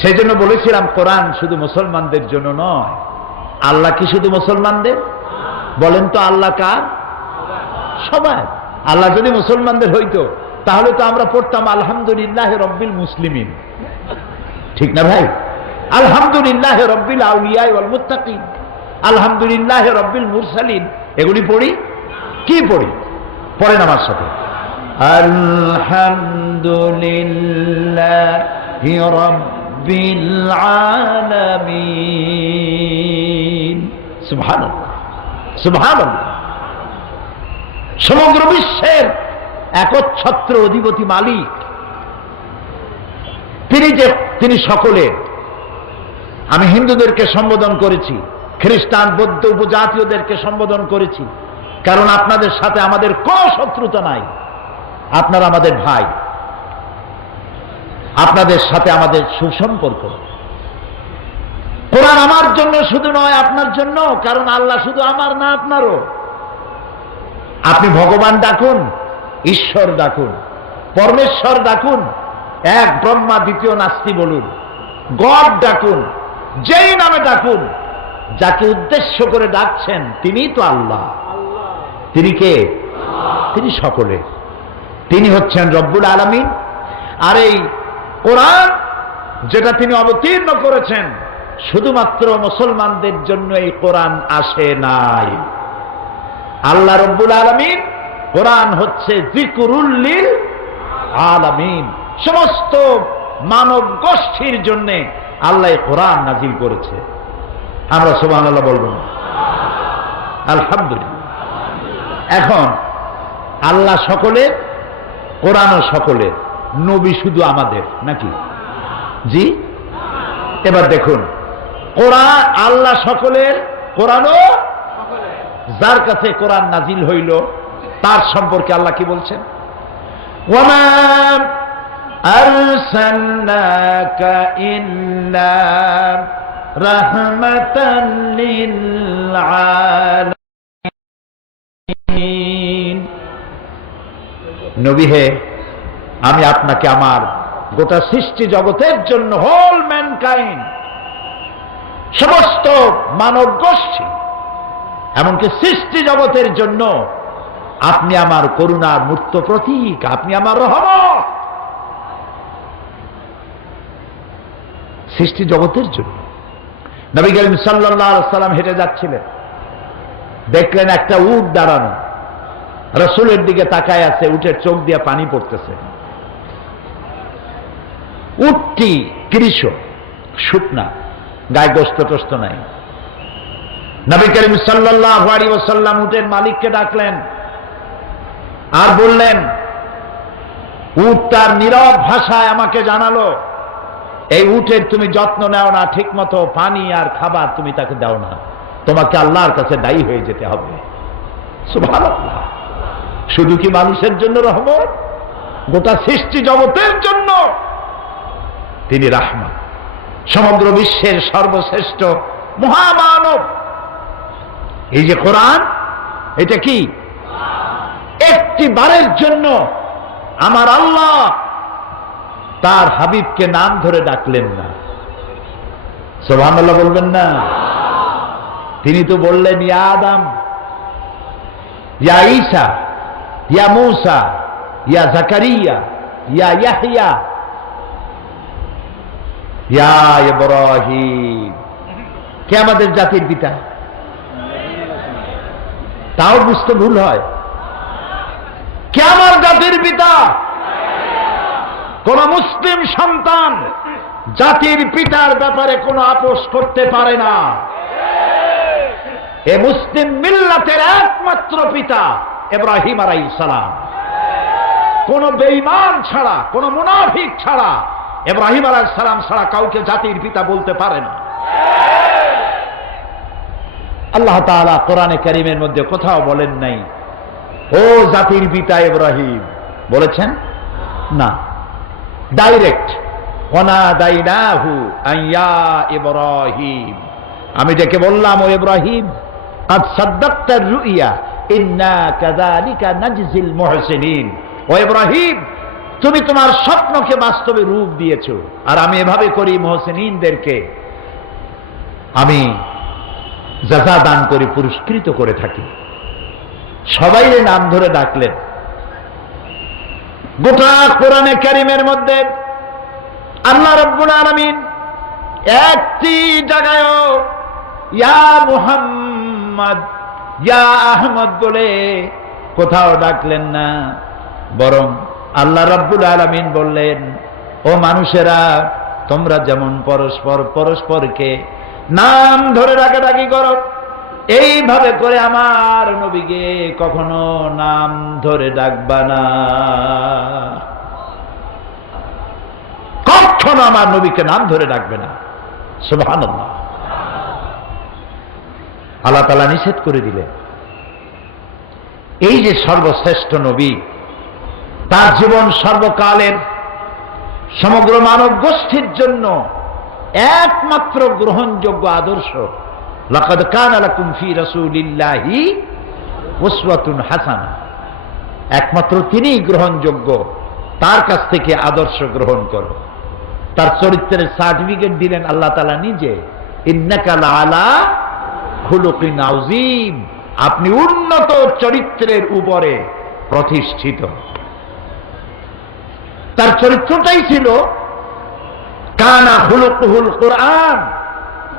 সেই জন্য বলেছিলাম কোরআন শুধু মুসলমানদের জন্য নয়। আল্লাহ কি শুধু মুসলমানদের? বলেন তো আল্লাহ কার? সবাই। আল্লাহ যদি মুসলমানদের হইতো তাহলে তো আমরা পড়তাম আলহামদুলিল্লাহ রব্বিল মুসলিমিন, ঠিক না ভাই? আলহামদুলিল্লাহ রব্বিল আউলিয়া ওয়াল মুত্তাকিন, আলহামদুলিল্লাহ রব্বিল মুরসালিন, এগুলি পড়ি। কি পড়ি? পড়েন আমার সাথে, আলহামদুলিল্লাহি রাব্বিল আলামিন। সুবহানাল্লাহ, সুবহানাল্লাহ। সমগ্র বিশ্বের একচ্ছত্র অধিপতি মালিক তিনি সকলের। আমি হিন্দুদেরকে সম্বোধন করেছি, খ্রিস্টান বৌদ্ধ উপজাতীয়দেরকে সম্বোধন করেছি, কারণ আপনাদের সাথে আমাদের কোনো শত্রুতা নাই। আপনারা আমাদের ভাই, আপনাদের সাথে আমাদের সুসম্পর্ক। কোরআন আমার জন্য শুধু নয়, আপনার জন্য, কারণ আল্লাহ শুধু আমার না, আপনারও। আপনি ভগবান ডাকুন, ঈশ্বর ডাকুন, পরমেশ্বর ডাকুন, এক ব্রহ্মা দ্বিতীয় নাস্তি বলুন, গড ডাকুন, যেই নামে ডাকুন, যাকে উদ্দেশ্য করে ডাকছেন তিনিই তো আল্লাহ। তিনি কে? তিনি সকলে। তিনি হচ্ছেন রব্বুল আলামিন। আর এই কোরআন যেটা তিনি অবতীর্ণ করেছেন শুধুমাত্র মুসলমানদের জন্য এই কোরআন আসে নাই। আল্লাহ রব্বুল আলামিন, কোরআন হচ্ছে যিকরুল লিল আলামিন, সমস্ত মানব গোষ্ঠীর জন্য আল্লাহ কোরআন নাজিল করেছে। আমরা সুবহানাল্লাহ বলবো না? আলহামদুলিল্লাহ। এখন আল্লাহ সকলের, কোরআনও সকলের, নবী শুধু আমাদের নাকি? জি। এবার দেখুন, কোরআন আল্লাহ সকলের, কোরআনও যার কাছে কোরআন নাজিল হইল তার সম্পর্কে আল্লাহ কি বলছেন? ওয়ামা আরসালনাকা ইল্লা রাহমাতান লিল আলামিন। নবী হে, আমি আপনাকে আমার গোটা সৃষ্টি জগতের জন্য, হোল ম্যানকাইন্ড, সমস্ত মানব গোষ্ঠী, এমনকি সৃষ্টি জগতের জন্য আপনি আমার করুণার মূর্ত প্রতীক, আপনি আমার রহমত। সৃষ্টি জগতের জন্য। নবী করিম সাল্লাল্লাহু আলাইহি ওয়াসাল্লাম হেঁটে যাচ্ছিলেন, দেখলেন একটা উট দাঁড়ানো, রাসূলের দিকে তাকায় আছে, উটের চোখ দিয়ে পানি পড়তেছে। উটটি কৃষ, শুকনা, গায়ে গোশত টোস্ত নাই। নবী করিম সাল্লাল্লাহু আলাইহি ওয়াসাল্লাম উটের মালিককে ডাকলেন আর বললেন, উট তার নীরব ভাষায় আমাকে জানালো, এই উটের তুমি যত্ন নেও না, ঠিক মতো পানি আর খাবার তুমি তাকে দাও না, তোমাকে আল্লাহর কাছে দায়ী হয়ে যেতে হবে। সুবহানাল্লাহ। শুধু কি মানুষের জন্য রহমত? গোটা সৃষ্টি জগতের জন্য তিনি রাহমত। সমগ্র বিশ্বের সর্বশ্রেষ্ঠ মহামানব। এই যে কোরআন, এটা কি? একটি বারের জন্য আমার আল্লাহ তার হাবিবকে নাম ধরে ডাকলেন না। সুবহানাল্লাহ বলবেন না? তিনি তো বললেন, ইয়া আদম, ইয়া ঈসা, ইয়া মূসা, ইয়া জাকারিয়া, ইয়া ইয়াহইয়া, ইয়া ইব্রাহিম। কে আমাদের জাতির পিতা? তাও বুঝতে ভুল হয়। কে আমার জাতির পিতা? কোন মুসলিম সন্তান জাতির পিতার ব্যাপারে কোনো আপোষ করতে পারে না। এ মুসলিম মিল্লাতের একমাত্র পিতা ইব্রাহিম আলাইহিস সালাম। কোন বেঈমান ছাড়া, কোন মুনাফিক ছাড়া, ইব্রাহিম আলাইহিস সালাম ছাড়া কাউকে জাতির পিতা বলতে পারে না। আল্লাহ তাআলা কোরআনে কারীমের মধ্যে কোথাও বলেন নাই ও জাতির পিতা ইব্রাহিম, বলেছেন না। ডাইরেক্ট, ওয়ানাদাইনাহু আইয়া ইব্রাহিম, আমি ডেকে বললাম, ও ইব্রাহিম, আদ সাদ্দাকতার রুইয়া ইন্না কাযালিকা নাজজিল মুহসিনিন। ও ইব্রাহিম, তুমি তোমার স্বপ্নকে বাস্তবে রূপ দিয়েছো। আর আমি এভাবে করি মুহসিনিনদেরকে আমি জাযা দান করে পুরস্কৃত করে থাকি। সবাই নাম ধরে ডাকলেন। গোটা কোরআনে কারীমের মধ্যে আল্লাহ রাব্বুল আলামিন একটি জায়গায়ও ইয়া মুহাম্মদ ইয়া আহমদ বলে কোথাও ডাকলেন না, বরং আল্লাহ রাব্বুল আলামিন বললেন, ও মানুষেরা, তোমরা যেমন পরস্পরকে নাম ধরে ডাকাডাকি করো, এইভাবে করে আমার নবীকে কখনো নাম ধরে ডাকবা না। কখনো আমার নবীকে নাম ধরে ডাকবে না। সুবহানাল্লাহ। আল্লাহ তাআলা নিষেধ করে দিলেন। এই যে সর্বশ্রেষ্ঠ নবী, তার জীবন সর্বকালের সমগ্র মানব গোষ্ঠীর জন্য একমাত্র গ্রহণযোগ্য আদর্শ। লাকাদ কানা লাকুম ফি রাসূলিল্লাহি উসওয়াতুন হাসানাহ। একমাত্র তিনিই গ্রহণযোগ্য, তার কাছ থেকে আদর্শ গ্রহণ করো। তার চরিত্রের সার্টিফিকেট দিলেন আল্লাহ তাআলা নিজে, ইন্নাকা লাআলা খুলুকিন আযীম, আপনি উন্নত চরিত্রের উপরে প্রতিষ্ঠিত। তার চরিত্রটাই ছিল কানা খুলুকুহুল কোরআন,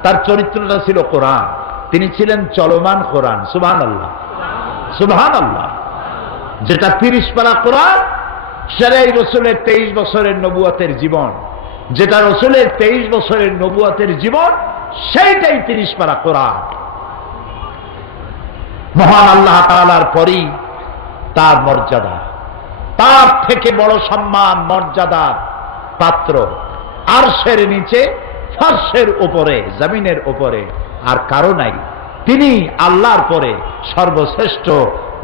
তার চরিত্রটা ছিল কোরআন। তিনি ছিলেন চলমান কোরআন। সুবহানাল্লাহ, সুবহানাল্লাহ। যেটা 30 পারা কোরআন, সেটাই রাসূলের 23 বছরের নবুয়তের জীবন। যেটা রাসূলের 23 বছরের নবুয়তের জীবন, সেইটাই 30 পারা কোরআন। মহান আল্লাহ তাআলার পরই তার মর্যাদা, তার থেকে বড় সম্মান মর্যাদার পাত্র আরশের নিচে, ফারশের উপরে, জমিনের উপরে আর কারো নাই। তিনি আল্লাহর পরে সর্বশ্রেষ্ঠ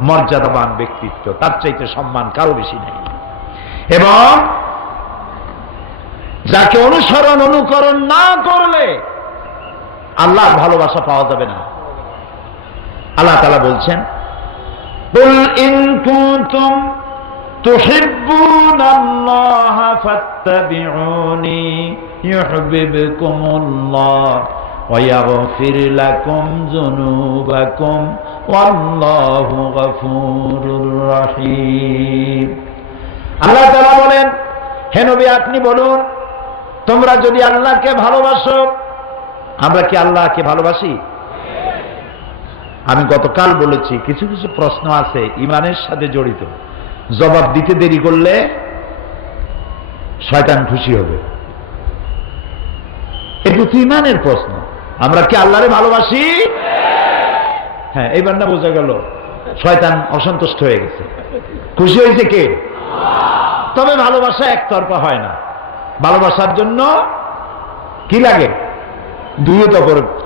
মর্যাদাবান ব্যক্তিত্ব, তার চাইতে সম্মান কারো বেশি নাই। এবং যাকে অনুকরণ না করলে আল্লাহর ভালোবাসা পাওয়া যাবে না। আল্লাহ তাআলা বলছেন, কুল ইন কুনতুম তুহিব্বুনাল্লাহা ফাত্তাবিউনি ইউহিব্বুকুমুল্লাহ ওয়া ইয়াগফির লাকুম যুনুবাকুম ওয়াল্লাহু গফুরুর রহিম। আল্লাহ তাআলা বলেন, হে নবী আপনি বলুন, তোমরা যদি আল্লাহকে ভালোবাসো, আমরা কি আল্লাহকে ভালোবাসি? আমি গতকাল বলেছি কিছু কিছু প্রশ্ন আছে ঈমানের সাথে জড়িত, জবাব দিতে দেরি করলে শয়তান খুশি হবে। এগুলো তো ঈমানের প্রশ্ন। আমরা কি আল্লাহরে ভালোবাসি? হ্যাঁ, এইবার না বোঝা গেল শয়তান অসন্তুষ্ট হয়ে গেছে। খুশি হয়েছে কে? তবে ভালোবাসা একতরফা হয় না। ভালোবাসার জন্য কি লাগে? দুই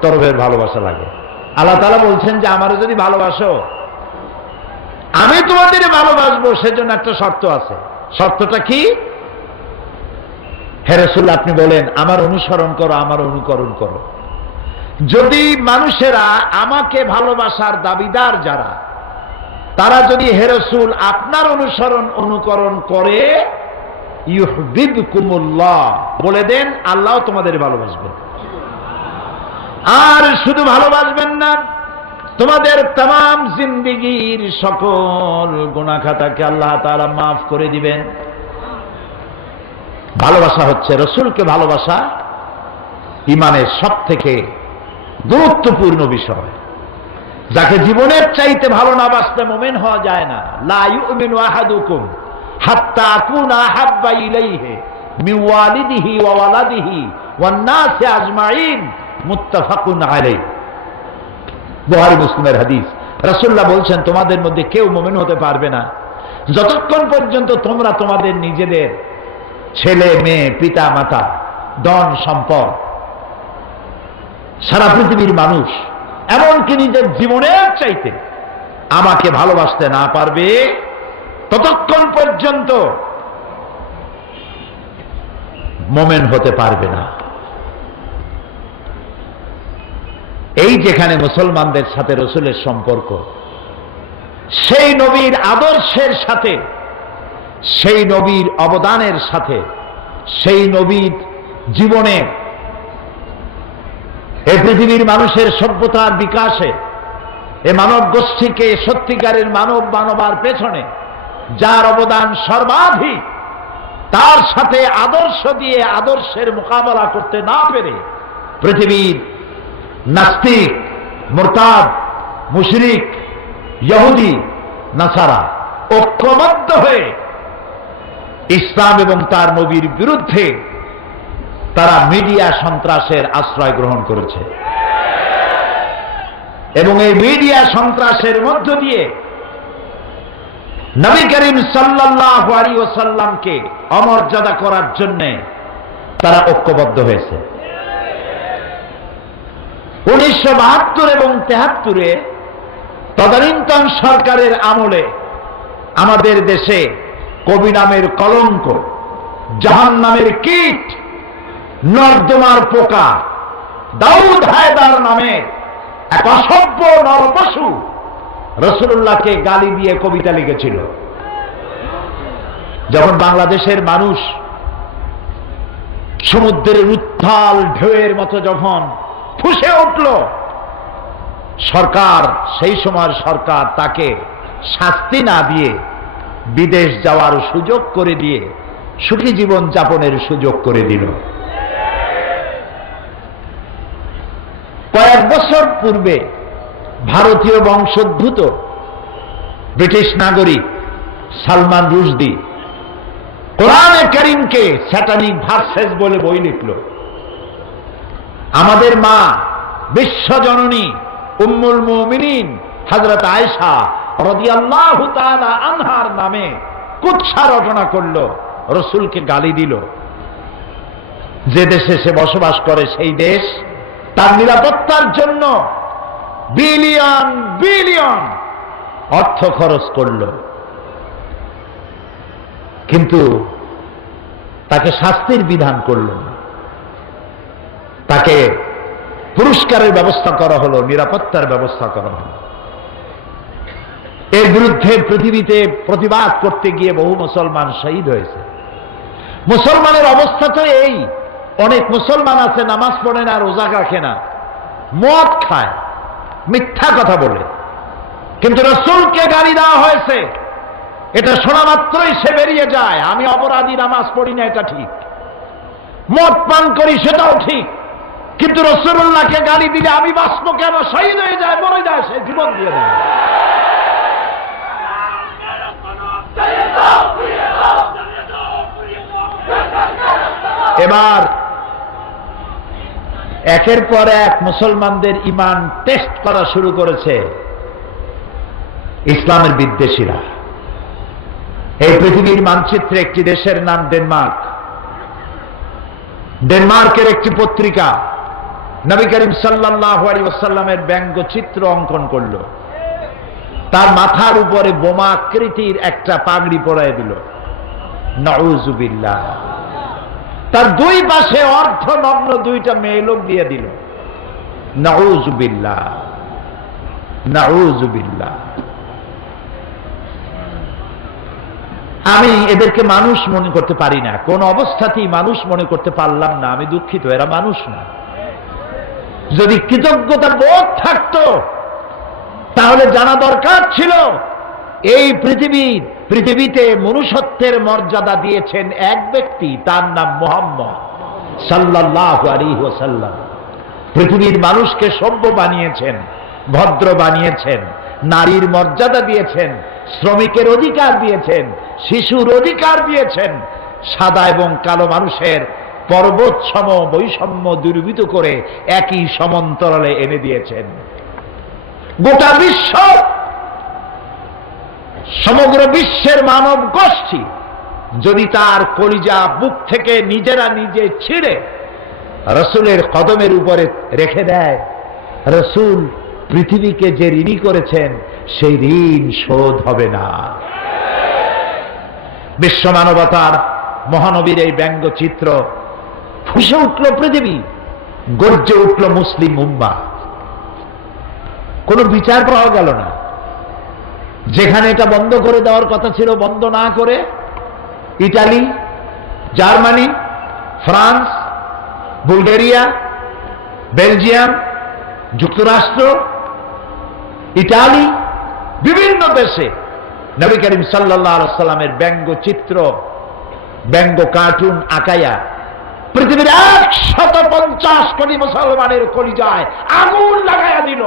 তরফের ভালোবাসা লাগে। আল্লাহ তাআলা বলছেন যে আমারও যদি ভালোবাসো, আমি তোমাদের ভালোবাসবো, সেজন্য একটা শর্ত আছে। শর্তটা কি? হে রাসূল আপনি বলেন, আমার অনুসরণ করো, আমার অনুকরণ করো। যদি মানুষেরা আমাকে ভালোবাসার দাবিদার যারা, তারা যদি হে রাসূল আপনার অনুকরণ করে, ইউহিব্বুকুমুল্লাহ বলে দেন, আল্লাহ তোমাদের ভালোবাসবেন। আর শুধু ভালোবাসবেন না, তোমাদের तमाम জিন্দেগীর সকল গুনাহ খাতাকে আল্লাহ তাআলা মাফ করে দিবেন। ভালোবাসা হচ্ছে, রাসূলকে ভালোবাসা ঈমানের সবথেকে গুরুত্বপূর্ণ বিষয়। যাকে জীবনের চাইতে ভালো না বাসলে মুমিন হওয়া যায় না। লা ইউমিনু আহাদুকুম হাত্তা আকুনা আহাব্বা ইলাইহি মিন ওয়ালিদিহি ওয়া ওয়ালাদিহি ওয়ান নাসি আজমাইন, মুত্তাফাকুন আলাইহি। বুখারী মুসলিমের হাদিস। রাসূলুল্লাহ বলছেন, তোমাদের মধ্যে কেউ মুমিন হতে পারবে না যতক্ষণ পর্যন্ত তোমরা তোমাদের নিজেদের ছেলে মেয়ে, পিতা মাতা, ধন সম্পদ, সারা পৃথিবীর মানুষ, এমনকি নিজের জীবনের চাইতে আমাকে ভালোবাসতে না পারবে, ততক্ষণ পর্যন্ত মুমিন হতে পারবে না। এই যেখানে মুসলমানদের সাথে রাসূলের সম্পর্ক, সেই নবীর আদর্শের সাথে সেই নবীর অবদানের সাথে, সেই নবীর জীবনে এই পৃথিবীর মানুষের সভ্যতার বিকাশে, এ মানব গোষ্ঠীকে সত্যিকারের মানবার পেছনে যার অবদান সর্বাধিক, তার সাথে আদর্শ দিয়ে আদর্শের মোকাবেলা করতে না পেরে পৃথিবীর নাস্তিক, মুরতাদ, মুশরিক, ইহুদি, নাসারা ঐক্যবদ্ধ হয়ে ইসলাম এবং তার নবীর বিরুদ্ধে তারা মিডিয়া সন্ত্রাসের আশ্রয় গ্রহণ করেছে এবং এই মিডিয়া সন্ত্রাসের মধ্য দিয়ে নবী করিম সাল্লাল্লাহু আলাইহি ওয়াসাল্লামকে অমর্যাদা করার জন্য তারা ঐক্যবদ্ধ হয়েছে। 1972 এবং 73-এ তদানীন্তন সরকারের আমলে আমাদের দেশে কবি নামের কলঙ্ক, জাহান্নামের কীট, নর্দমার পোকা দাউদ হায়দার নামে এক অসভ্য নরপশু রাসূলুল্লাহকে গালি দিয়ে কবিতা লিখেছিল। যখন বাংলাদেশের মানুষ সমুদ্রের উত্তাল ঢেউয়ের মতো যখন ফুঁসে উঠল, সরকার, সেই সময়ের সরকার তাকে শাস্তি না দিয়ে বিদেশ যাওয়ার সুযোগ করে দিয়ে সুখী জীবন যাপনের সুযোগ করে দিল। কয়েক বছর পূর্বে ভারতীয় বংশোদ্ভূত ব্রিটিশ নাগরিক সালমান রুশদি কোরআনে কারীমকে স্যাটানিক ভার্সেস বলে বই লিখল। আমাদের মা বিশ্বজননী উম্মুল মুমিনিন হযরত আয়েশা রাদিয়াল্লাহু তাআলা আনহার নামে কুৎসা রচনা করল, রাসূলকে গালি দিল। যে দেশে সে বসবাস করে সেই দেশ তার নিরাপত্তার জন্য বিলিয়ন বিলিয়ন অর্থ খরচ করল, কিন্তু তাকে শাস্তির বিধান করল না। তাকে পুরস্কারের ব্যবস্থা করা হলো, নিরাপত্তার ব্যবস্থা করা হলো। এর বিরুদ্ধে পৃথিবীতে প্রতিবাদ করতে গিয়ে বহু মুসলমান শহীদ হয়েছে। মুসলমানের অবস্থা তো এই, অনেক মুসলমান আছে নামাজ পড়ে না, রোজা রাখে না, মদ খায়, মিথ্যা কথা বলে, কিন্তু রাসূলকে গালি দেওয়া হয়েছে, এটা শোনা মাত্রই সে বেরিয়ে যায়। আমি অপরাধী, নামাজ পড়ি না, এটা ঠিক, মদ পান করি সেটাও ঠিক, কিন্তু রাসূলুল্লাহকে গালি দিলে আমি বাঁচব কেন? শহীদ হয়ে যায়, মরে যায়, সে জীবন দিয়ে দেয়। এবার একের পর এক মুসলমানদের ঈমান টেস্ট করা শুরু করেছে ইসলামের বিদ্বেষীরা। এই পৃথিবীর মানচিত্রে একটি দেশের নাম ডেনমার্ক। ডেনমার্কের একটি পত্রিকা নবী করিম সাল্লাল্লাহু আলাইহি ওয়াসাল্লামের ব্যঙ্গচিত্র অঙ্কন করল, তার মাথার উপরে বোমা আকৃতির একটা পাগড়ি পরায় দিল, নাউযুবিল্লাহ। তার দুই পাশে অর্ধনগ্ন দুইটা মেয়ে লোক দিয়ে দিল, নাউযুবিল্লাহ, নাউযুবিল্লাহ। আমি এদেরকে মানুষ মনে করতে পারি না, কোন অবস্থাতেই মানুষ মনে করতে পারলাম না। আমি দুঃখিত, এরা মানুষ না। যদি কৃতজ্ঞতা বোধ থাকতো তাহলে জানা দরকার ছিল এই পৃথিবীতে মনুষ্যত্বের মর্যাদা দিয়েছেন এক ব্যক্তি, তার নাম মুহাম্মদ সাল্লাল্লাহু আলাইহি ওয়াসাল্লাম। পৃথিবীর মানুষকে সভ্য বানিয়েছেন, ভদ্র বানিয়েছেন, নারীর মর্যাদা দিয়েছেন, শ্রমিকের অধিকার দিয়েছেন, শিশুর অধিকার দিয়েছেন, সাদা এবং কালো মানুষের পর্বতসম বৈষম্য দূরীভূত করে একই সমান্তরালে এনে দিয়েছেন। গোটা বিশ্ব, সমগ্র বিশ্বের মানব গোষ্ঠী যদি তার কলিজা বুক থেকে নিজেরা নিজে ছিঁড়ে রাসূলের কদমের উপরে রেখে দেয়, রাসূল পৃথিবীকে যে ঋণী করেছেন সেই ঋণ শোধ হবে না। বিশ্ব মানবতার মহানবীর এই ব্যঙ্গচিত্র ফুঁসে উঠল পৃথিবী, গর্জে উঠল মুসলিম উম্মাহ। কোনো বিচার পাওয়া গেল না। যেখানে এটা বন্ধ করে দেওয়ার কথা ছিল বন্ধ না করে Italy, Germany, France, Bulgaria, Belgium, যুক্তরাষ্ট্র, ইটালি, বিভিন্ন দেশে নবী করিম সাল্লাল্লাহু আলাইহি সাল্লামের ব্যঙ্গচিত্র, ব্যঙ্গ কার্টুন আঁকাইয়া পৃথিবীর 150 কোটি মুসলমানের কলিজায় আগুন লাগাইয়া দিল।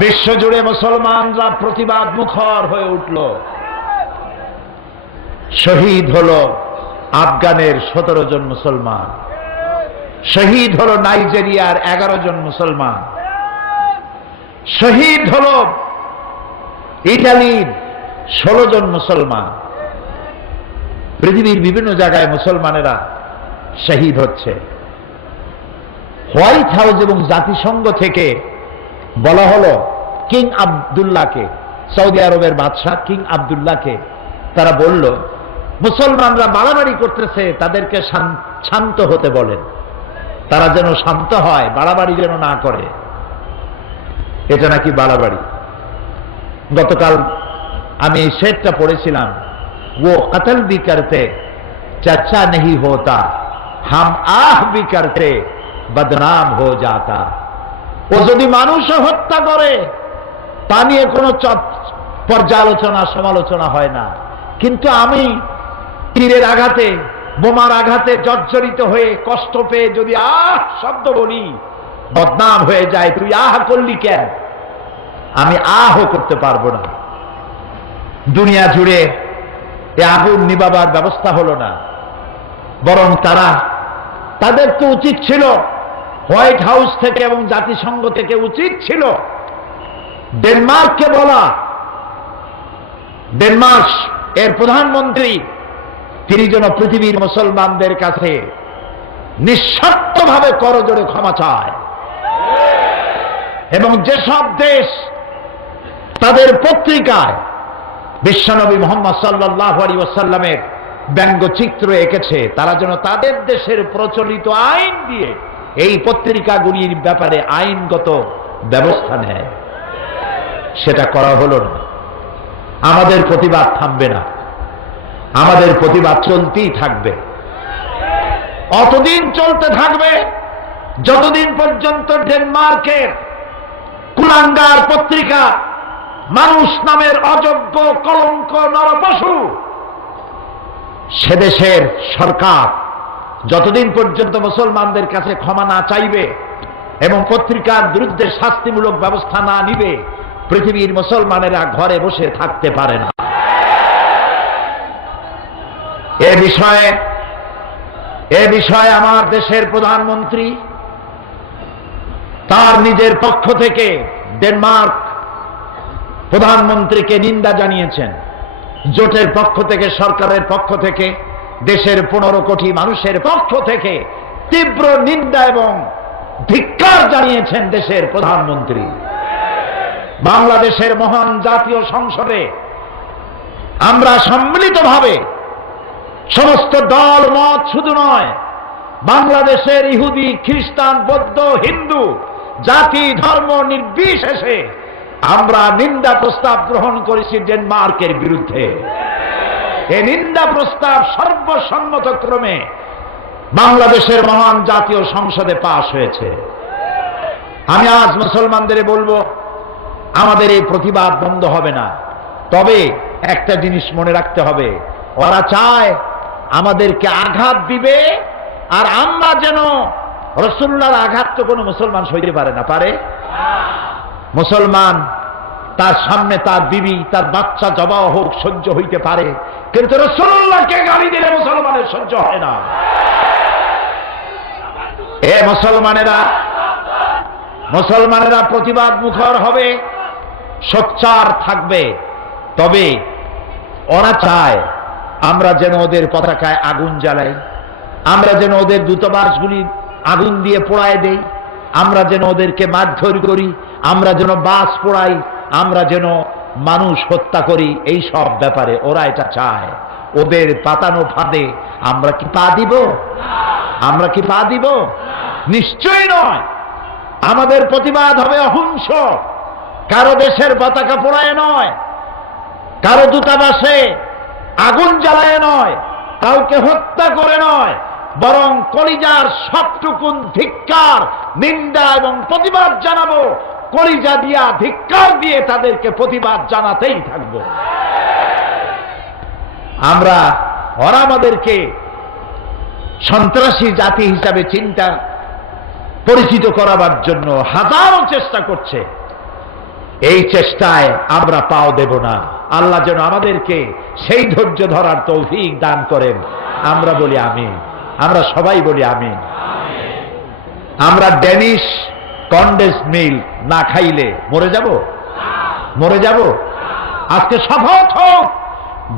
বিশ্বজুড়ে মুসলমানরা প্রতিবাদ মুখর হয়ে উঠল। শহীদ হলো আফগানের 17 জন মুসলমান, শহীদ হলো নাইজেরিয়ার 11 জন মুসলমান, শহীদ হলো ইটালির 16 জন মুসলমান। পৃথিবীর বিভিন্ন জায়গায় মুসলমানেরা শহীদ হচ্ছে। হোয়াইট হাউস এবং জাতিসংঘ থেকে বলা হলো কিং আব্দুল্লাহকে, সৌদি আরবের বাদশাহ কিং আব্দুল্লাহকে তারা বলল মুসলমানরা বাড়াবাড়ি করতেছে, তাদেরকে শান্ত হতে বলেন, তারা যেন শান্ত হয়, বাড়াবাড়ি যেন না করে। এটা নাকি বাড়াবাড়ি। গতকাল আমি এই শেরটা পড়েছিলাম, वो कत्ल भी करते चर्चा नहीं होता, हम आह भी करते बदनाम हो जाता। ও যদি মানুষও হত্যা করে তা নিয়ে কোনো পর্যালোচনা সমালোচনা হয় না, কিন্তু আমি তীরের আঘাতে, বোমার আঘাতে জর্জরিত হয়ে কষ্ট পেয়ে যদি আহ শব্দ বলি বদনাম হয়ে যায়। তুই আহ করলি কেন? আমি আহও করতে পারবো না। দুনিয়া জুড়ে এ আগুন নিবাবার ব্যবস্থা হলো না, বরং তাদের তো উচিত ছিল হোয়াইট হাউস থেকে এবং জাতিসংঘ থেকে উচিত ছিল ডেনমার্ককে বলা। ডেনমার্ক এর প্রধানমন্ত্রী তিনি যেন পৃথিবীর মুসলমানদের কাছে নিঃস্বার্থভাবে করজোড়ে ক্ষমা চায়, এবং যেসব দেশ তাদের পত্রিকায় বিশ্বনবী মুহাম্মদ সাল্লাল্লাহু আলাইহি ওয়াসাল্লামের ব্যঙ্গচিত্র এঁকেছে, তারা যেন তাদের দেশের প্রচলিত আইন দিয়ে এই পত্রিকাগুলির ব্যাপারে আইনগত ব্যবস্থা নেয়। সেটা করা হলো না। আমাদের প্রতিবাদ থামবে না, আমাদের প্রতিবাদ চলতেই থাকবে। অতদিন চলতে থাকবে যতদিন পর্যন্ত ডেনমার্কের কুলাঙ্গার পত্রিকা মানুষ নামের অযোগ্য কলঙ্ক নরপশু সে দেশের সরকার যতদিন পর্যন্ত মুসলমানদের কাছে ক্ষমা না চাইবে এবং পত্রিকার বিরুদ্ধে শাস্তিমূলক ব্যবস্থা না নিবে, পৃথিবীর মুসলমানেরা ঘরে বসে থাকতে পারে না। এ বিষয়ে আমার দেশের প্রধানমন্ত্রী তার নিজের পক্ষ থেকে ডেনমার্ক প্রধানমন্ত্রীকে নিন্দা জানিয়েছেন। জোটের পক্ষ থেকে, সরকারের পক্ষ থেকে, দেশের 15 কোটি মানুষের পক্ষ থেকে তীব্র নিন্দা এবং ধিক্কার জানিয়েছেন দেশের প্রধানমন্ত্রী। বাংলাদেশের মহান জাতীয় সংসদে আমরা সম্মিলিতভাবে সমস্ত দল মত শুধু নয়, বাংলাদেশের ইহুদি, খ্রিস্টান, বৌদ্ধ, হিন্দু, জাতি ধর্ম নির্বিশেষে আমরা নিন্দা প্রস্তাব গ্রহণ করেছি ডেনমার্কের বিরুদ্ধে। এই নিন্দা প্রস্তাব সর্বসম্মতক্রমে বাংলাদেশের মহান জাতীয় সংসদে পাশ হয়েছে। আমি আজ মুসলমানদের বলবো, আমাদের এই প্রতিবাদ বন্ধ হবে না। তবে একটা জিনিস মনে রাখতে হবে, ওরা চায় আমাদেরকে আঘাত দিবে, আর আমরা যেন রাসূলুল্লাহর আঘাত তো কোনো মুসলমান সইতে পারে না, পারে? মুসলমান তার সামনে তার বিবি, তার বাচ্চা জবাও হোক সহ্য হইতে পারে, কিন্তু রাসূলুল্লাহকে গালি দিলে মুসলমানের সহ্য হয় না। এ মুসলমানেরা প্রতিবাদ মুখর হবে, সোচ্চার থাকবে। তবে ওরা চায় আমরা যেন ওদের পতাকায় আগুন জ্বালাই, আমরা যেন ওদের দূতাবাসগুলি আগুন দিয়ে পোড়ায় দেই, আমরা যেন ওদেরকে মারধর করি, আমরা যেন বাস পোড়াই, আমরা যেন মানুষ হত্যা করি। এই সব ব্যাপারে ওরা এটা চায়। ওদের পাতানো ফাঁদে আমরা কি পা দিব? আমরা কি পা দিব? নিশ্চয়ই নয়। আমাদের প্রতিবাদ হবে অহিংস, কারো দেশের পতাকা পোড়ায় নয়, কারো দূতাবাসে আগুন জ্বালায় নয়, কাউকে হত্যা করে নয়, বরং কলিজার সবটুকুন ধিক্কার, নিন্দা এবং প্রতিবাদ জানাবো। কলিজা দিয়া ধিক্কার দিয়ে তাদেরকে প্রতিবাদ জানাতেই থাকবো। ওরা আমাদেরকে সন্ত্রাসী জাতি হিসাবে চিন্তা পরিচিত করাবার জন্য হাজারো চেষ্টা করছে। এই চেষ্টায় আমরা পাও দেব না। আল্লাহ যেন আমাদেরকে সেই ধৈর্য ধরার তৌফিক দান করেন। আমরা বলি আমিন, আমরা সবাই বলি আমিন। আমরা ড্যানিশ কন্ডেন্স মিল্ক না খাইলে মরে যাব? মরে যাব? আজকে শপথ হোক,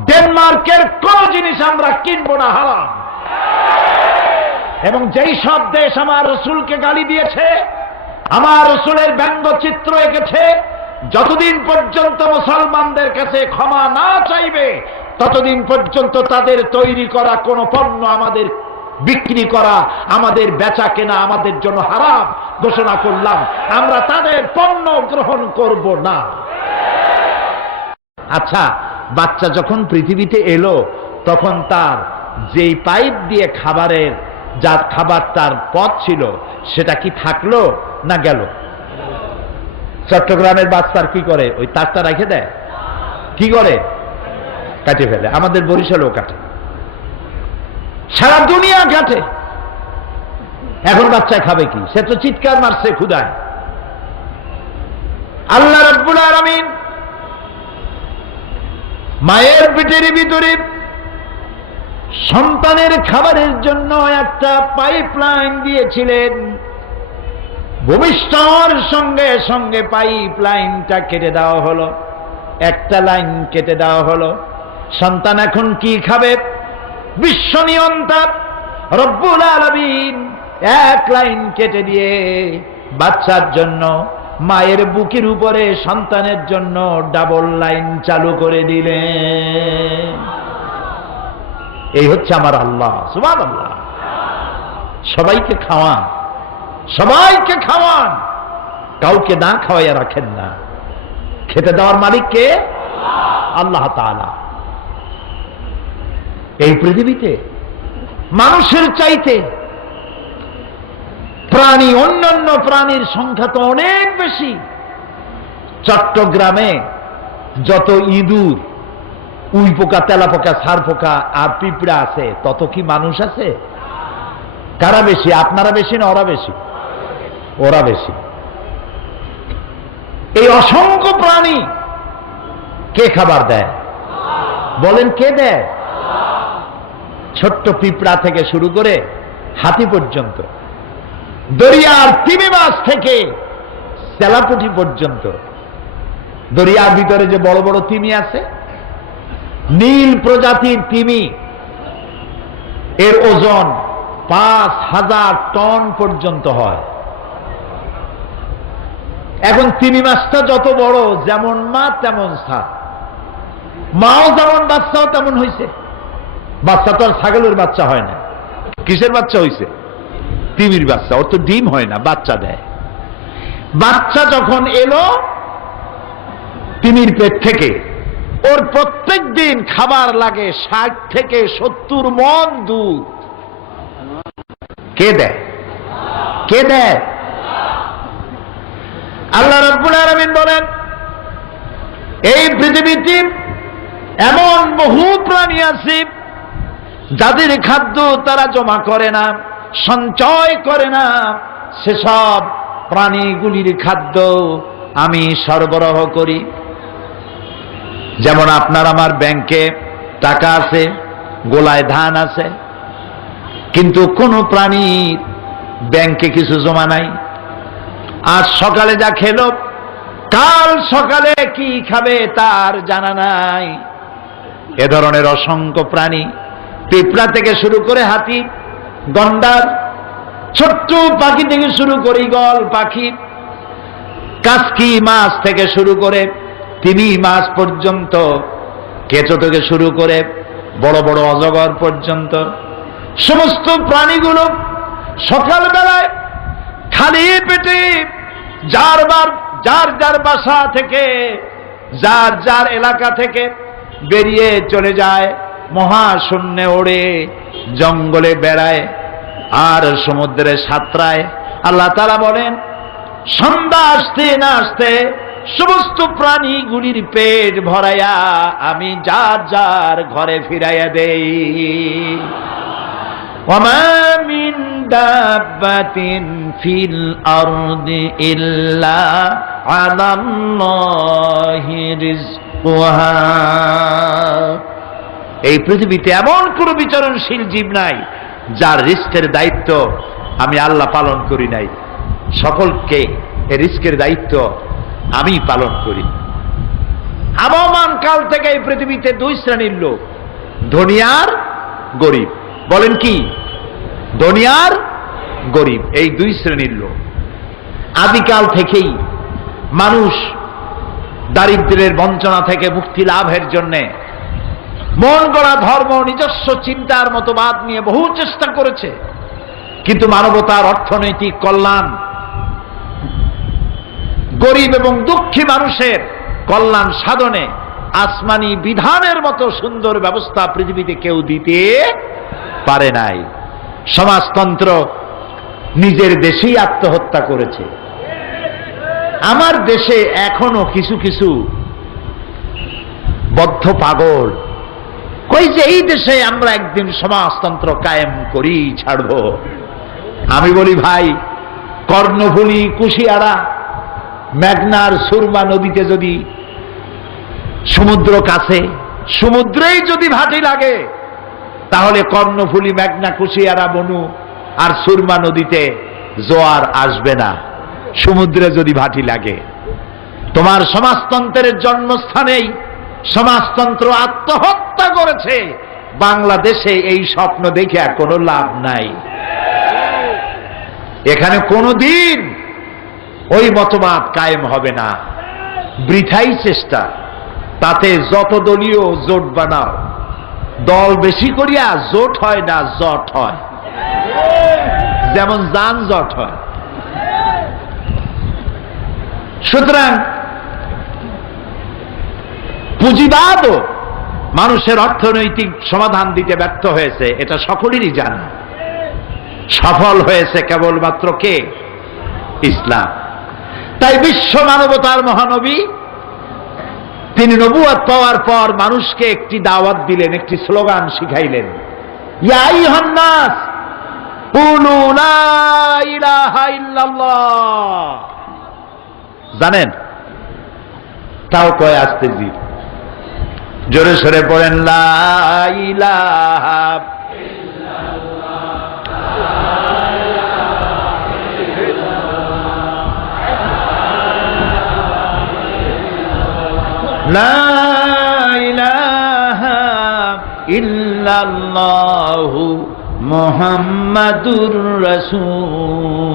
ডেনমার্কের কোন জিনিস আমরা কিনবো না, হারাম। এবং যেই সব দেশ আমার রসুলকে গালি দিয়েছে, আমার রসুলের ব্যঙ্গচিত্র এঁকেছে, যতদিন পর্যন্ত মুসলমানদের কাছে ক্ষমা না চাইবে, ততদিন পর্যন্ত তাদের তৈরি করা কোন পণ্য আমাদের বিক্রি করা, আমাদের বেচা কেনা আমাদের জন্য হারাম ঘোষণা করলাম। আমরা তাদের পণ্য গ্রহণ করব না। আচ্ছা, বাচ্চা যখন পৃথিবীতে এলো, তখন তার যেই পাইপ দিয়ে খাবারের খাবার তার পথ ছিল, সেটা কি থাকলো না গেল? চট্টগ্রামের বাচ্চার কি করে? ওই তারটা রেখে দেয়, কি করে? কাটে ফেলে। আমাদের বরিশালও কাটে, সারা দুনিয়া কাটে। এখন বাচ্চা খাবে কি? সে তো চিৎকার মারছে ক্ষুধায়। আল্লাহ রাব্বুল আলামিন মায়ের পেটের ভিতরে সন্তানের খাবারের জন্য একটা পাইপলাইন দিয়েছিলেন। ভূমিষ্ঠ হওয়ার সঙ্গে সঙ্গে পাইপলাইনটা কেটে দেওয়া হলো, একটা লাইন কেটে দেওয়া হলো। সন্তান এখন কি খাবে? বিশ্ব নিয়ন্তা রব্বুল আলামিন এক লাইন কেটে দিয়ে বাচ্চার জন্য মায়ের বুকের উপরে সন্তানের জন্য ডাবল লাইন চালু করে দিলেন। এই হচ্ছে আমার আল্লাহ, সুবহানাল্লাহ। সবাইকে খাওয়ান, সবাইকে খাওয়ান, কাউকে না খাওয়াইয়া রাখেন না। খেতে দেওয়ার মালিক কে? আল্লাহ তাআলা। এই পৃথিবীতে মানুষের চাইতে প্রাণী, অন্যান্য প্রাণীর সংখ্যা তো অনেক বেশি। চট্টগ্রামে যত ইঁদুর, উই পোকা, তেলা পোকা, সার পোকা আর পিঁপড়া আছে, তত কি মানুষ আছে? কারা বেশি? আপনারা বেশি না ওরা বেশি? ওরা বেশি। এই অসংখ্য প্রাণী কে খাবার দেয়? বলেন, কে দেয়? ছোট্ট পিঁপড়া থেকে শুরু করে হাতি পর্যন্ত, দরিয়ার তিমি মাছ থেকে তেলাপুটি পর্যন্ত। দরিয়ার ভিতরে যে বড় বড় তিমি আছে, নীল প্রজাতির তিমি, এর ওজন 5000 টন পর্যন্ত হয়। এখন তিমি মাছটা যত বড়, যেমন মা তেমন সাপ, মাও যেমন বাচ্চাও তেমন হয়েছে। বাচ্চা তো আর ছাগলের বাচ্চা হয় না। কিসের বাচ্চা হয়েছে? তিমির বাচ্চা। ওর তো ডিম হয় না, বাচ্চা দেয়। বাচ্চা যখন এলো তিমির পেট থেকে, ওর প্রত্যেক দিন খাবার লাগে 60 থেকে 70 মণ দুধ। কে দেয়? কে দেয়? আল্লাহ রাব্বুল আলামিন বলেন, এই পৃথিবীতে এমন বহু প্রাণী আছে যাদের খাদ্য তারা জমা করে না, সঞ্চয় করে না। সেসব প্রাণীগুলির খাদ্য আমি সরবরাহ করি। যেমন আপনার আমার ব্যাংকে টাকা আছে, গোলায় ধান আছে, কিন্তু কোন প্রাণীর ব্যাংকে কিছু জমা নাই। আজ সকালে যা খেলো, কাল সকালে কি খাবে তার জানা নাই। এ ধরনের অসংখ্য প্রাণী, পিঁপড়া থেকে শুরু করে হাতি, গন্ডার, ছোট্ট পাখি থেকে শুরু করে ঈগল পাখি, কাসকি মাছ থেকে শুরু করে তিমি মাছ পর্যন্ত, কেঁচো থেকে শুরু করে বড় বড় অজগর পর্যন্ত, সমস্ত প্রাণীগুলো সকালবেলায় খালি পেটে যার যার বাসা থেকে, যার যার এলাকা থেকে বেরিয়ে চলে যায়, মহাশূন্যে ওড়ে, জঙ্গলে বেড়ায়, আর সমুদ্রে সাঁতরায়। আল্লাহ তাআলা বলেন, সন্ধ্যা আসতে না আসতে সমস্ত প্রাণীগুলির পেট ভরাইয়া আমি যার যার ঘরে ফিরাইয়া দেই। ওয়ামা মিন দাব্বাতিন ফিল আরদি ইল্লা আলাল্লাহি রিজকুহা। এই পৃথিবীতে এমন কোন বিচরণশীল জীব নাই যার রিস্কের দায়িত্ব আমি আল্লাহ পালন করি নাই। সকলকে এই রিস্কের দায়িত্ব আমি পালন করি। আবহমান কাল থেকে এই পৃথিবীতে দুই শ্রেণীর লোক, ধনী আর গরিব। বলেন কি? ধনী আর গরিব, এই দুই শ্রেণীর লোক। আদিকাল থেকেই মানুষ দারিদ্র্যের বঞ্চনা থেকে মুক্তি লাভের জন্যে মন গড়া ধর্ম, নিজস্ব চিন্তার মতবাদ নিয়ে বহু চেষ্টা করেছে, কিন্তু মানবতার অর্থনৈতিক কল্যাণ, গরিব এবং দুঃখী মানুষের কল্যাণ সাধনে আসমানি বিধানের মতো সুন্দর ব্যবস্থা পৃথিবীতে কেউ দিতে পারে নাই। সমাজতন্ত্র নিজের দেশেই আত্মহত্যা করেছে। আমার দেশে এখনো কিছু কিছু বদ্ধ পাগল কই যে এই দেশে আমরা একদিন সমাজতন্ত্র কায়েম করি, ছাড়ব। আমি বলি, ভাই, কর্ণফুলী, কুশিয়ারা, মেঘনার সুরমা নদীতে যদি সমুদ্র কাছে, সমুদ্রেই যদি ভাটি লাগে, তাহলে কর্ণফুলী, মেঘনা, কুশিয়ারা, বনু আর সুরমা নদীতে জোয়ার আসবে না। সমুদ্রে যদি ভাটি লাগে, তোমার সমাজতন্ত্রের জন্মস্থানেই সমাজতন্ত্র আত্মহত্যা করেছে। বাংলাদেশে এই স্বপ্ন দেখে আর কোনো লাভ নাই। এখানে কোনোদিন ওই মতবাদ কায়েম হবে না, বৃথাই চেষ্টা। তাতে যত দলীয় জোট বানাও, দল বেশি করিয়া জোট হয় না, জট হয়। যেমন যানজট হয়। সুতরাং পুঁজিবাদও মানুষের অর্থনৈতিক সমাধান দিতে ব্যর্থ হয়েছে, এটা সকলেরই জানা। সফল হয়েছে কেবলমাত্র কে? ইসলাম। তাই বিশ্ব মানবতার মহানবী তিনি নবুয়ত পাওয়ার পর মানুষকে একটি দাওয়াত দিলেন, একটি স্লোগান শিখাইলেন, ইয়া আইয়ুহান নাস কুলু লা ইলাহা ইল্লাল্লাহ। জানেন? তাও কয় আসতে জি, জোরে সরে পড়েন, লা ইলাহা লা ইলাহা ইল্লাল্লাহু মুহাম্মাদুর রাসূলুল্লাহ।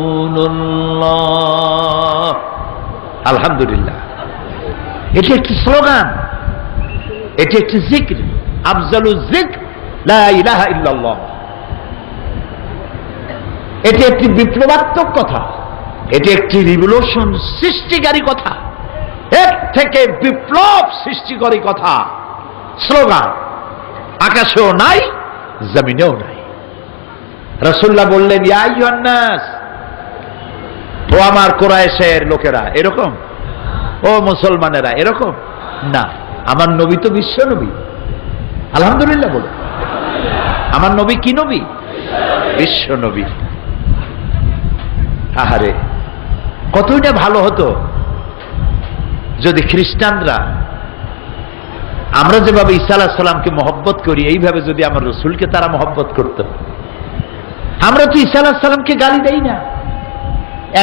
আলহামদুলিল্লাহ, এটি একটি স্লোগান, এটি একটি জিক্র, আফজালুজ জিক্র লা ইলাহা ইল্লাল্লাহ। এটি একটি বিপ্লবাত্মক কথা, এটি একটি রিভলিউশন সৃষ্টিকারী কথা, এর থেকে বিপ্লব সৃষ্টিকারী কথা, স্লোগান আকাশেও নাই, জমিনেও নাই। রাসূলুল্লাহ বললেন, ইয়া আইয়ুহান নাস, ও আমার কুরাইশের লোকেরা, এরকম, ও মুসলমানেরা এরকম না। আমার নবী তো বিশ্ব নবী। আলহামদুলিল্লাহ বলো। আমার নবী কি নবী? বিশ্ব নবী। আহারে, কতই না ভালো হতো যদি খ্রিস্টানরা, আমরা যেভাবে ঈসা আলাইহিস সালামকে মহব্বত করি, এইভাবে যদি আমার রসুলকে তারা মহব্বত করত। আমরা তো ঈসা আলাইহিস সালামকে গালি দেই না।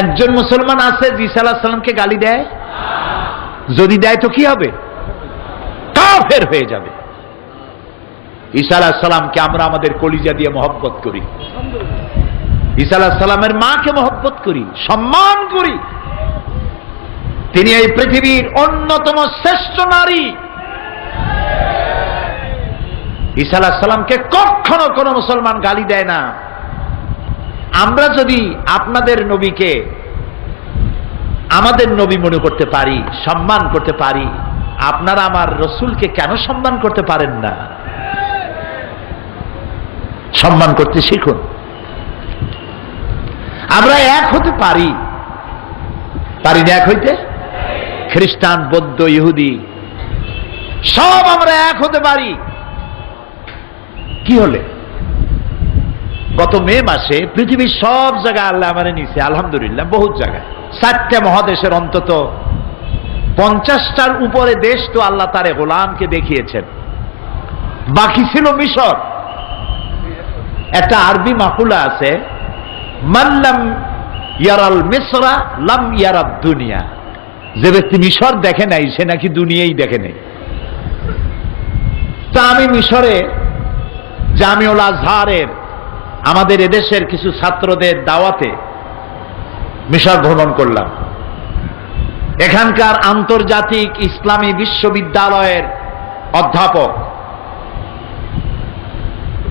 একজন মুসলমান আছে যে ঈসা আলাইহিস সালামকে গালি দেয়? যদি দেয় তো কি হবে? কাফের হয়ে যাবে। ঈসা আলাইহিস সালামকে আমরা আমাদের কলিজা দিয়ে মহব্বত করি। ঈসা আলাইহিস সালামের মাকে মহব্বত করি, সম্মান করি। তিনি এই পৃথিবীর অন্যতম শ্রেষ্ঠ নারী। ঈসা আলাইহিস সালামকে কখনো কোনো মুসলমান গালি দেয় না। আমরা যদি আপনাদের নবীকে আমাদের নবী মনে করতে পারি, সম্মান করতে পারি, আপনারা আমার রসুলকে কেন সম্মান করতে পারেন না? সম্মান করতে শিখুন। আমরা এক হতে পারি, পারি না এক হইতে? খ্রিস্টান, বৌদ্ধ, ইহুদি সব আমরা এক হতে পারি। কি হলে? গত মে মাসে পৃথিবীর সব জায়গায় আল্লাহ আমারে নিছে, আলহামদুলিল্লাহ, বহুত জায়গায়, 4টা মহাদেশের অন্তত 50টার উপরে দেশ তো আল্লাহ তারে গোলামকে দেখিয়েছেন। বাকি ছিল মিশর। একটা আরবি মাকুলা আছে, মাল্লাম ইয়ারাল মিসরা লাম ইয়ারাদ দুনিয়া। যে ব্যক্তি মিশর দেখে নাই সে নাকি দুনিয়াই দেখে নাই। তা আমি মিশরে জামিউল আজহারের আমাদের এদেশের কিছু ছাত্রদের দাওয়াতে মিশর ভ্রমণ করলাম। এখানকার আন্তর্জাতিক ইসলামী বিশ্ববিদ্যালয়ের অধ্যাপক,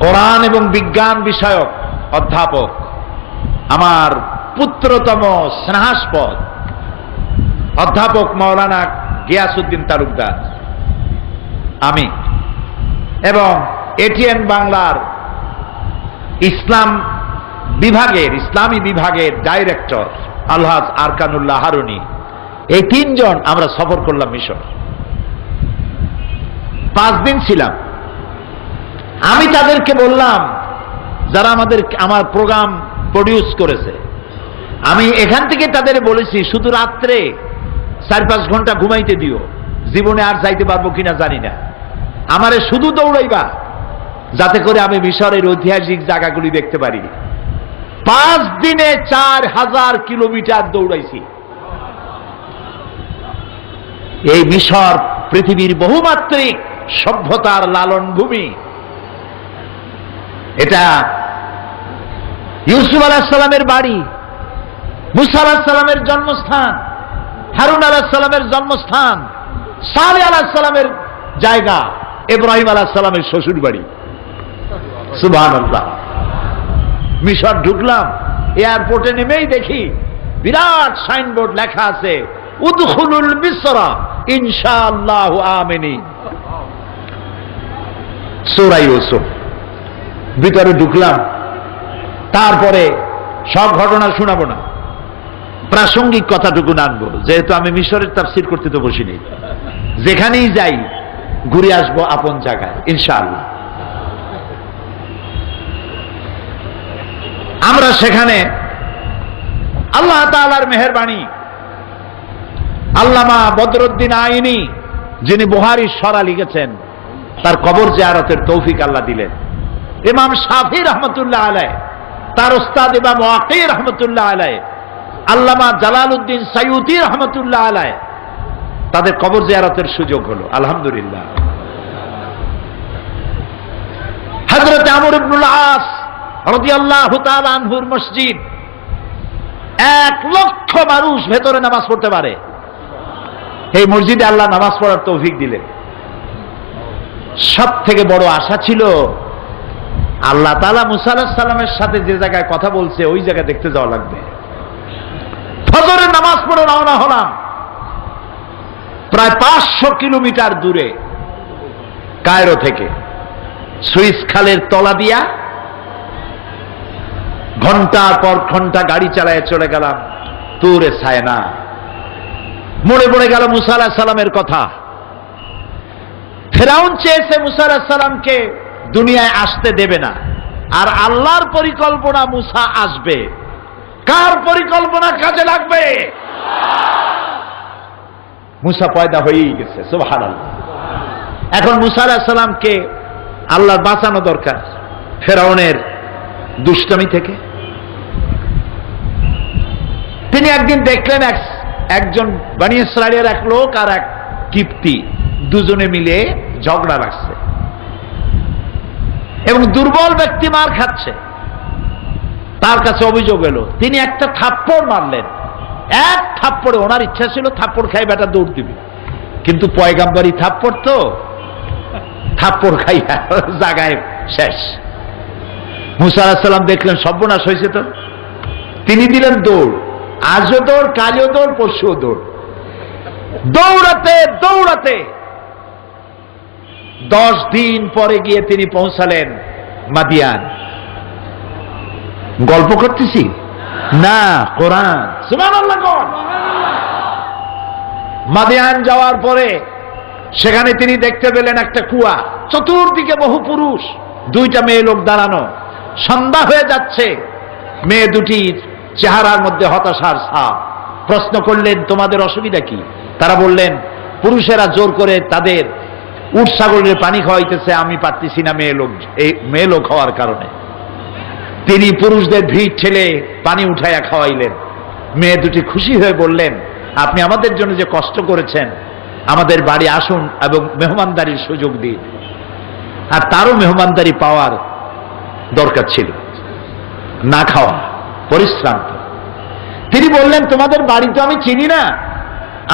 কোরআন এবং বিজ্ঞান বিষয়ক অধ্যাপক, আমার পুত্রতম স্নেহাস্পদ অধ্যাপক মাওলানা গিয়াসউদ্দিন তালুকদার, আমি এবং এটিএন বাংলার ইসলাম বিভাগের, ইসলামী বিভাগের ডাইরেক্টর আলহাজ আরকানুল্লাহ হারুনি, এই 3 জন আমরা সফর করলাম মিশর। 5 দিন ছিলাম। আমি তাদেরকে বললাম, যারা আমার প্রোগ্রাম প্রডিউস করেছে, আমি এখান থেকে তাদের বলেছি শুধু রাত্রে 4-5 ঘন্টা ঘুমাইতে দিও, জীবনে আর যাইতে পারবো কিনা জানি না, আমারে শুধু দৌড়াইবা যাতে করে আমি মিশরের ঐতিহাসিক জায়গাগুলি দেখতে পারি। 5 দিনে 4000 কিলোমিটার দৌড়াইছি। এই মিশর পৃথিবীর বহুমাত্রিক সভ্যতার লালন ভূমি। এটা ইউসুফ আলাইহিস সালামের বাড়ি, মুসা আলাইহিস সালামের জন্মস্থান, হারুন আলাইহিস সালামের জন্মস্থান, সালেহ আলাইহিস সালামের জায়গা, ইব্রাহিম আলাইহিস সালামের শ্বশুর বাড়ি। সুবহানাল্লাহ। মিশর ঢুকলাম, এয়ারপোর্টে নেমেই দেখি বিরাট সাইনবোর্ড লেখা আছে, উদখুলুল মিসরা ইনশাআল্লাহু আমিনিন। সূরা ইউসুফ। ভিতরে ঢুকলাম। তারপরে সব ঘটনা শোনাবো না, প্রাসঙ্গিক কথাটুকু আনবো, যেহেতু আমি মিশরের তাফসীর করতে তো বসিনি। যেখানেই যাই ঘুরে আসবো আপন জায়গায় ইনশাআল্লাহ। আমরা সেখানে আল্লাহ তাআলার মেহেরবানি, আল্লামা বদরুদ্দিন আইনি, যিনি বুখারীর সরা লিখেছেন, তার কবর জিয়ারতের তৌফিক আল্লাহ দিলেন। ইমাম শাফি রহমতুল্লাহ আলাইহ, তার উস্তাদ ইমাম ওয়াকি রহমতুল্লাহ আলাইহ, আল্লামা জালালউদ্দিন সাইয়ুতি রহমতুল্লাহ আলাইহ, তাদের কবর জিয়ারতের সুযোগ হলো, আলহামদুলিল্লাহ। হযরত আমর ইবনুল আস রাদিয়াল্লাহু তাআলা আনহুর মসজিদ, 1 লক্ষ মানুষ ভেতরে নামাজ পড়তে পারে। এই মসজিদে আল্লাহ নামাজ পড়ার তৌফিক দিলেন। সব থেকে বড় আশা ছিল আল্লাহ তাআলা মুসা আলাইহিস সালামের সাথে যে জায়গায় কথা বলছে ওই জায়গা দেখতে যাওয়া লাগবে। ফজরের নামাজ পড়ে রওনা হলাম। প্রায় 500 কিলোমিটার দূরে কায়রো থেকে সুইস খালের তলা দিয়া ঘন্টার পর ঘন্টা গাড়ি চালায় চলে গেলাম তুরে সায়না। মনে পড়ে গেল মুসা আলাইহিস সালামের কথা। ফেরাউন চেয়েছে মুসা আলাইহিস সালামকে দুনিয়ায় আসতে দেবে না, আর আল্লাহর পরিকল্পনা মুসা আসবে। কার পরিকল্পনা কাজে লাগবে? মুসা পয়দা হয়েই গেছে, সুবহানাল্লাহ। এখন মুসা আলাইহিস সালামকে আল্লাহর বাঁচানো দরকার ফেরাউনের দুষ্টামি থেকে। তিনি একদিন দেখলেন একজন বনি ইসরাইলের এক লোক আর এক কিপ্তি দুজনে মিলে ঝগড়া লাগছে এবং দুর্বল ব্যক্তি মার খাচ্ছে। তার কাছে অভিযোগ এলো, তিনি একটা থাপ্পড় মারলেন। 1 থাপ্পড়ে, ওনার ইচ্ছা ছিল থাপ্পড় খাই বেটা দৌড় দিবে, কিন্তু পয়গাম্বরী থাপ্পড় তো, থাপ্পড় খাইয়া জায়গায় শেষ। মুসা আলাইহিস সালাম দেখলেন সর্বনাশ হয়েছে তো, তিনি দিলেন দৌড়, আজও দৌড়, কালও দৌড়, পরশুও দৌড়। দৌড়াতে দৌড়াতে 10 দিন পরে গিয়ে তিনি পৌঁছালেন মাদিয়ান। গল্প করতেছি না, কোরআন। সুবহানাল্লাহ। মাদিয়ান যাওয়ার পরে সেখানে তিনি দেখতে পেলেন একটা কুয়া, চতুর্দিকে বহু পুরুষ, 2টা মেয়ে লোক দাঁড়ানো। সন্ধ্যা হয়ে যাচ্ছে, মেয়ে দুটির চেহারার মধ্যে হতাশার ছাপ। প্রশ্ন করলেন, তোমাদের অসুবিধা কি? তারা বললেন, পুরুষেরা জোর করে তাদের উট ছাগলের পানি খাওয়াইতেছে, আমি পারতেছি না মেয়ে লোক হওয়ার কারণে। তিনি পুরুষদের ভিড় ঠেলে পানি উঠাইয়া খাওয়াইলেন। মেয়ে দুটি খুশি হয়ে বললেন, আপনি আমাদের জন্য যে কষ্ট করেছেন, আমাদের বাড়ি আসুন এবং মেহমানদারির সুযোগ দিন। আর তারও মেহমানদারি পাওয়ার দরকার ছিল, না খাওয়া, পরিশ্রান্ত। তিনি বললেন, তোমাদের বাড়ি তো আমি চিনি না,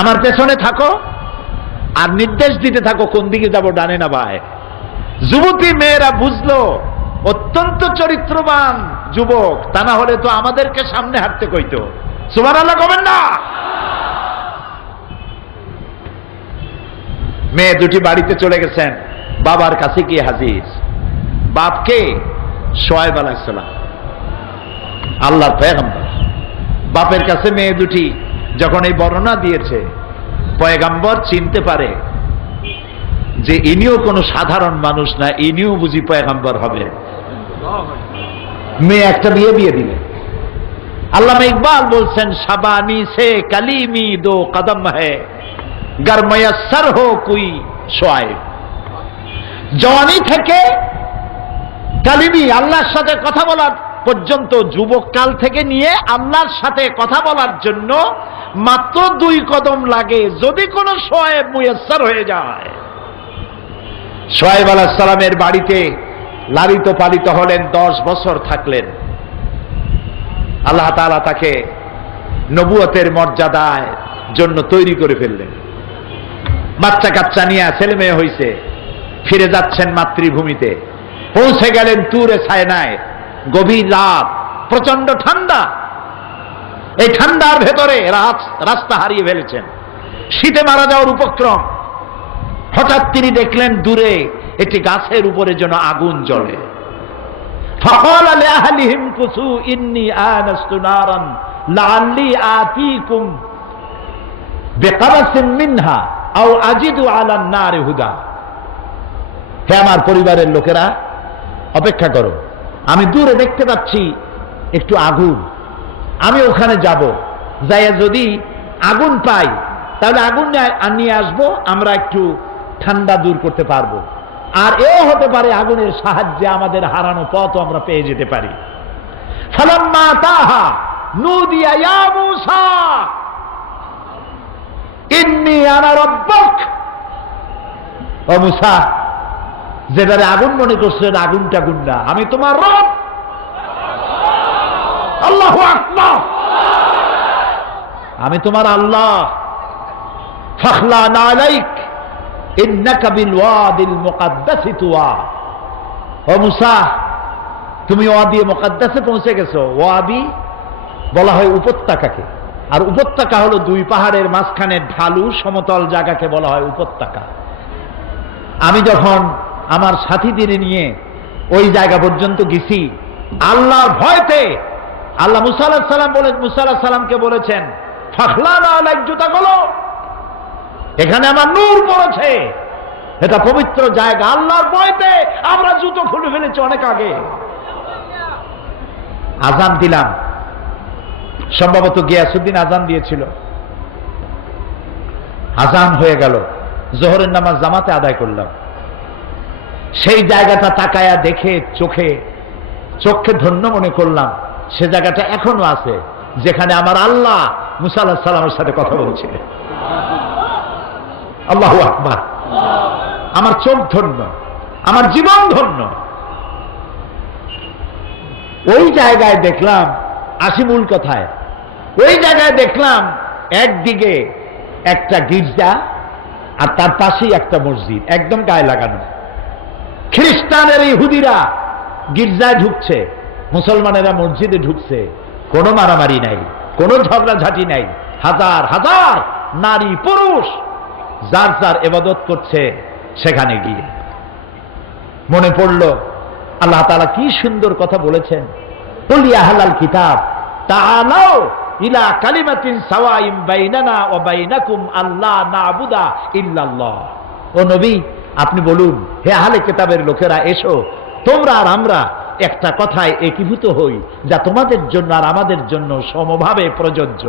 আমার পেছনে থাকো আর নির্দেশ দিতে থাকো কোন দিকে যাব, ডানে না বাঁয়ে। যুবতী মেয়েরা বুঝলো অত্যন্ত চরিত্রবান যুবক, তা না হলে তো আমাদেরকে সামনে হাঁটতে কইতো। সুবহানাল্লাহ কবেন না? মেয়ে দুটি বাড়িতে চলে গেছেন, বাবার কাছে গিয়ে হাজির। বাপকে? শুআয়ব আলাইহিস সালাম, আল্লাহর পয়গম্বর। বাপের কাছে মেয়ে দুটি যখন এই বর্ণনা দিয়েছে, পয়গম্বর চিনতে পারে যে ইনিও কোনো সাধারণ মানুষ না, ইনিও বুঝি পয়গম্বর হবে। মেয়ে একটা বিয়ে দিলেন। আল্লামা ইকবাল বলছেন, শাবানি সে কালিমি দো কদম হ্যায় গর ময়সর হো কুই শুআয়ব। জওয়ানি থেকে কালিমি, আল্লাহর সাথে কথা বলার পর্যন্ত, যুবক কাল থেকে নিয়ে আল্লাহর সাথে কথা বলার জন্য মাত্র 2 কদম লাগে, যদি কোনো শুআয়ব মুয়াসসার হয়ে যায়। শুআয়ব আলাইহিস সালামের বাড়িতে লালিত পালিত হলেন, 10 বছর থাকলেন। আল্লাহ তাআলা তাকে নবুয়তের মর্যাদার জন্য তৈরি করে ফেললেন। বাচ্চা কাচ্চা নিয়ে, ছেলে মেয়ে হয়েছে, ফিরে যাচ্ছেন মাতৃভূমিতে। পৌঁছে গেলেন তুরে সায়নায়। গভীর রাত, প্রচন্ড ঠান্ডা। এই ঠান্ডার ভেতরে রাস্তা হারিয়ে ফেলেছেন, শীতে মারা যাওয়ার উপক্রম। হঠাৎ তিনি দেখলেন দূরে একটি গাছের উপরে যেন আগুন জ্বলে। فقال لأهلهم كثوا إني آنست نارا لعلي آتيكم بقبس منها أو أجد على النار هدى। হে আমার পরিবারের লোকেরা, অপেক্ষা করো, আমি দূরে দেখতে পাচ্ছি একটু আগুন, আমি ওখানে যাব, যাইয়া যদি আগুন পাই তাহলে আগুন নিয়ে আসবো, আমরা একটু ঠান্ডা দূর করতে পারবো। আর এও হতে পারে আগুনের সাহায্যে আমাদের হারানো পথ আমরা পেয়ে যেতে পারি। ফালাম্মা তাহা নুদিয়া ইয়া মূসা ইন্নী আনা রাব্বুক। ও মূসা, যেটারে আগুন মনে করছেন, আগুনটা গুন্ডা, আমি তোমার রব। আল্লাহু আকবার, আমি তোমার আল্লাহ। ফাখলা আলাইক ইন্নাকা বিল ওয়াদিল মুকাদ্দাসি তুয়া। ও মূসা, তুমি ওয়াদি মুকাদ্দাসে পৌঁছে গেছো। ওয়াদি বলা হয় উপত্যকাকে, আর উপত্যকা হলো 2 পাহাড়ের মাঝখানে ঢালু সমতল জায়গাকে বলা হয় উপত্যকা। আমি যখন আমার সাথীদের নিয়ে ওই জায়গা পর্যন্ত গেছি, আল্লাহর ভয়তে আল্লাহ মূসা আলাইহিস সালামকে বলেছেন, ফাখলানা আলাইক, জুতা খোলো, এখানে আমার নূর পড়েছে, এটা পবিত্র জায়গা। আল্লাহর ভয়তে আমরা জুতো খুলে ফেলেছি অনেক আগে। আজান দিলাম, সম্ভবত গিয়াসউদ্দিন আজান দিয়েছিল। আজান হয়ে গেল, জোহরের নামাজ জামাতে আদায় করলাম। সেই জায়গাটা তাকায়া দেখে চোখে ধন্য মনে করলাম, সে জায়গাটা এখনো আছে যেখানে আমার আল্লাহ মূসা আলাইহিস সালামের সাথে কথা বলছিলেন। আল্লাহু আকবার। আমার চোখ ধন্য, আমার জীবন ধন্য। ওই জায়গায় দেখলাম, আসি মূল কথায়, ওই জায়গায় দেখলাম একদিকে একটা গির্জা আর তার পাশেই একটা মসজিদ, একদম গায়ে লাগানো। খ্রিস্টানের ইহুদিরা গির্জায় ঢুকছে, মুসলমানেরা মসজিদে ঢুকছে। কোনো মারামারি নাই, কোনো ঝগড়াঝাটি নাই। হাজার হাজার নারী পুরুষ যার যার ইবাদত করছে সেখানে গিয়ে। মনে পড়ল আল্লাহ তাআলা কি সুন্দর কথা বলেছেন, কুল ইয়া আহলাল কিতাব তাআলাউ ইলা কালিমাতিন সাওয়াইন বাইনানা ওয়া বাইনাকুম আল্লা না'বুদা ইল্লাল্লাহ। ও নবী, আপনি বলুন, হে আহলে কিতাবের লোকেরা, এসো তোমরা আর আমরা একটা কথায় একীভূত হই যা তোমাদের জন্য আর আমাদের জন্য সমভাবে প্রযোজ্য।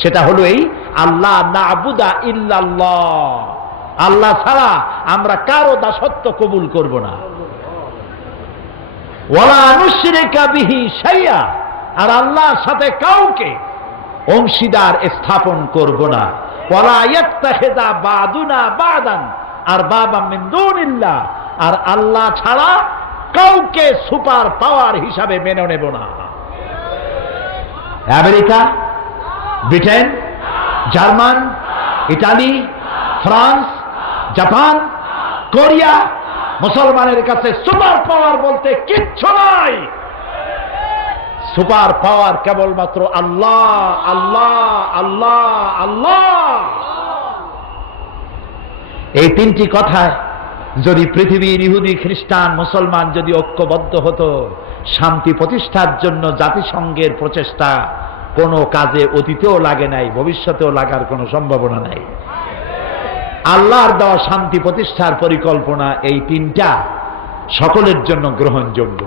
সেটা হলো এই, আল্লাহ না'বুদা ইল্লাল্লাহ, আল্লাহ ছাড়া আমরা কারো দাসত্ব কবুল করব না। ওয়ালা নুশরিকা বিহি শাইআ, আর আল্লাহর সাথে কাউকে অংশীদার স্থাপন করব না। ওয়ালা ইয়াত্তাখিযা বা'দুনা বা'দান আরবাবাম মিন দুনিল্লাহ, আর আল্লাহ ছাড়া কাউকে সুপার পাওয়ার হিসাবে মেনে নেব না। America, Britain, German, Italy, France, Japan, Korea, মুসলমানের কাছে সুপার পাওয়ার বলতে কিচ্ছু নাই। সুপার পাওয়ার কেবলমাত্র আল্লাহ, আল্লাহ, আল্লাহ, আল্লাহ। এই তিনটি কথায় যদি পৃথিবীর ইহুদি, খ্রিস্টান, মুসলমান যদি ঐক্যবদ্ধ হতো, শান্তি প্রতিষ্ঠার জন্য জাতিসংঘের প্রচেষ্টা কোনো কাজে অতীতেও লাগে নাই, ভবিষ্যতেও লাগার কোনো সম্ভাবনা নাই। আল্লাহর দেওয়া শান্তি প্রতিষ্ঠার পরিকল্পনা এই তিনটা সকলের জন্য গ্রহণযোগ্য।